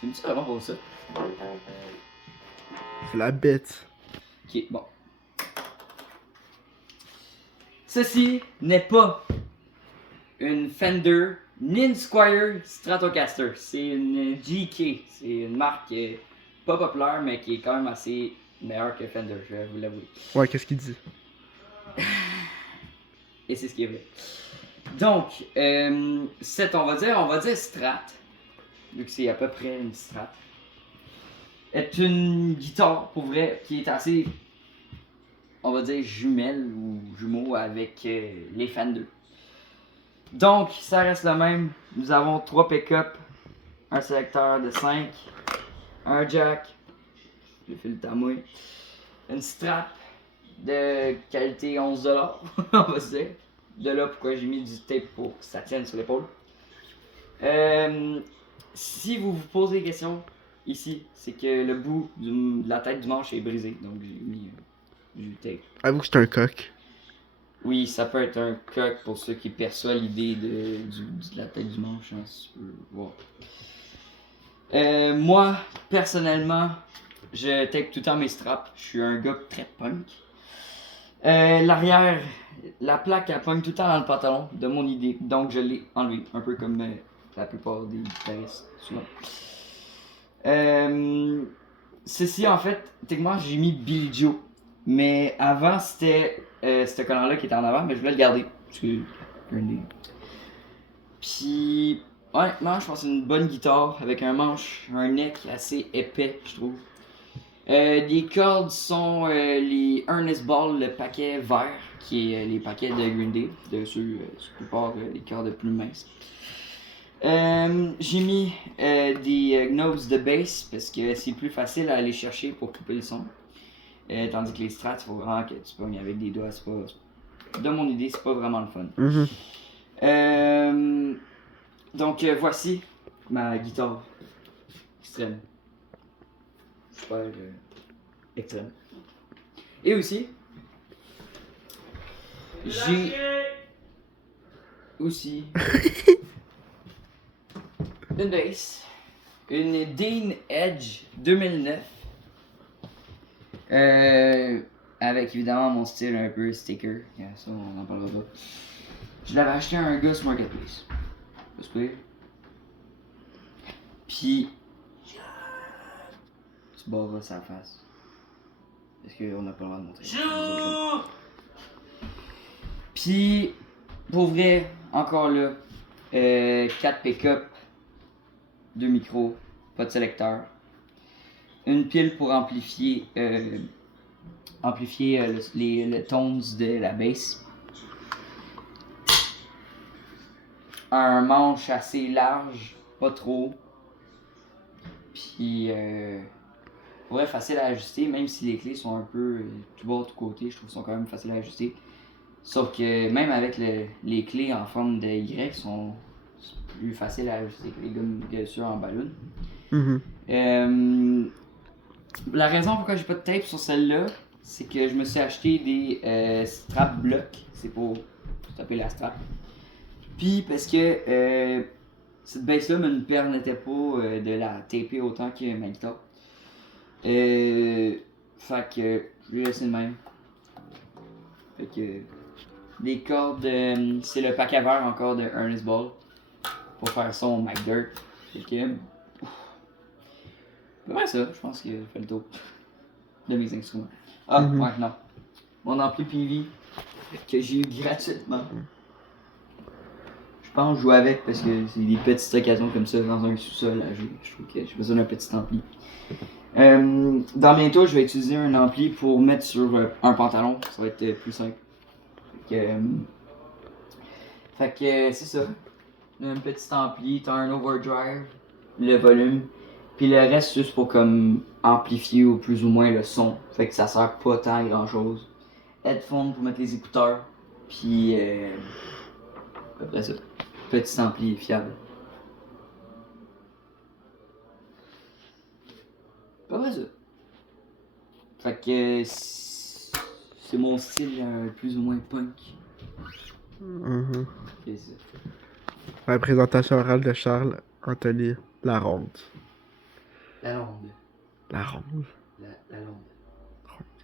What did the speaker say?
C'est vraiment pour ça. C'est la bête. Ok, bon. Ceci n'est pas une Fender ni une Squier Stratocaster. C'est une GK. C'est une marque pas populaire, mais qui est quand même assez meilleure que Fender, je vais vous l'avouer. Ouais, qu'est-ce qu'il dit? Et c'est ce qui est vrai. Donc, on va dire Strat, vu que c'est à peu près une Strat, est une guitare, pour vrai, qui est assez, on va dire, jumelle ou jumeau avec les Fender. Donc, ça reste le même. Nous avons 3 pick-up, un sélecteur de 5, un jack, j'ai fait le tamouille, une strap de qualité 11$, on va se dire. De là pourquoi j'ai mis du tape pour que ça tienne sur l'épaule. Si vous vous posez des questions, ici, c'est que le bout de la tête du manche est brisé, donc j'ai mis du tape. Avoue que c'est un coq. Oui, ça peut être un coq pour ceux qui perçoivent l'idée de la tête du manche, hein, si tu peux voir. Moi, personnellement, je tape tout le temps mes straps. Je suis un gars très punk. L'arrière, la plaque, elle pogne tout le temps dans le pantalon, de mon idée. Donc, je l'ai enlevé, un peu comme la plupart des guitaristes, souvent. Ceci, en fait, techniquement, j'ai mis Billy Joe. Mais avant, c'était ce collant-là qui était en avant, mais je voulais le garder. Parce que Puis, honnêtement, je pense que c'est une bonne guitare avec un manche, un neck assez épais, je trouve. Les cordes sont les Ernest Ball, le paquet vert, qui est les paquets de Green Day, de ceux, la plupart, les cordes plus minces. J'ai mis des knobs de bass parce que c'est plus facile à aller chercher pour couper le son. Tandis que les strats, il faut vraiment que tu pognes avec des doigts. De mon idée, c'est pas vraiment le fun. Donc voici ma guitare extrême. Super extrême. Et aussi, j'ai aussi une bass, une Dean Edge 2009, avec évidemment mon style un peu sticker. Yeah, ça, on en parlera pas. Je l'avais acheté à un gars sur Marketplace. Parce que. Puis. Tu barras sa face. Parce qu'on n'a pas le droit de montrer. Puis. Pour vrai, encore là. 4 pick-up. 2 micros. Pas de sélecteur. Une pile pour amplifier. Les tones de la bass. Un manche assez large, pas trop. Puis, ouais, facile à ajuster, même si les clés sont un peu tout bas, tout côté, je trouve qu'ils sont quand même faciles à ajuster. Sauf que même avec les clés en forme de Y, sont plus faciles à ajuster que les gommes bien sûr en ballon. La raison pourquoi j'ai pas de tape sur celle-là, c'est que je me suis acheté des strap blocs, c'est pour taper la strap. Puis parce que cette bass-là me ne permettait pas de la taper autant que ma guitare. Fait que je l'ai laissé de même. Fait que les cordes, c'est le paquet vert encore de Ernest Ball pour faire son Mike Dirt. Fait que. Ouais, ça, je pense qu'il fait le tour de mes instruments. Ah, ouais, non. Mon ampli PV que j'ai eu gratuitement. Je pense jouer avec parce que c'est des petites occasions comme ça dans un sous-sol à jouer. Je trouve que j'ai besoin d'un petit ampli. Dans bientôt, je vais utiliser un ampli pour mettre sur un pantalon. Ça va être plus simple. Fait que c'est ça. Un petit ampli, t'as un overdrive, le volume, puis le reste juste pour comme amplifier ou plus ou moins le son. Fait que ça sert pas tant à grand chose. Headphone pour mettre les écouteurs, puis à peu près ça. Petit ampli fiable. Pas vrai ça. Fait que c'est mon style plus ou moins punk. C'est ça. La présentation orale de Charles Anthony Laronde. La londe. La ronde. La londe.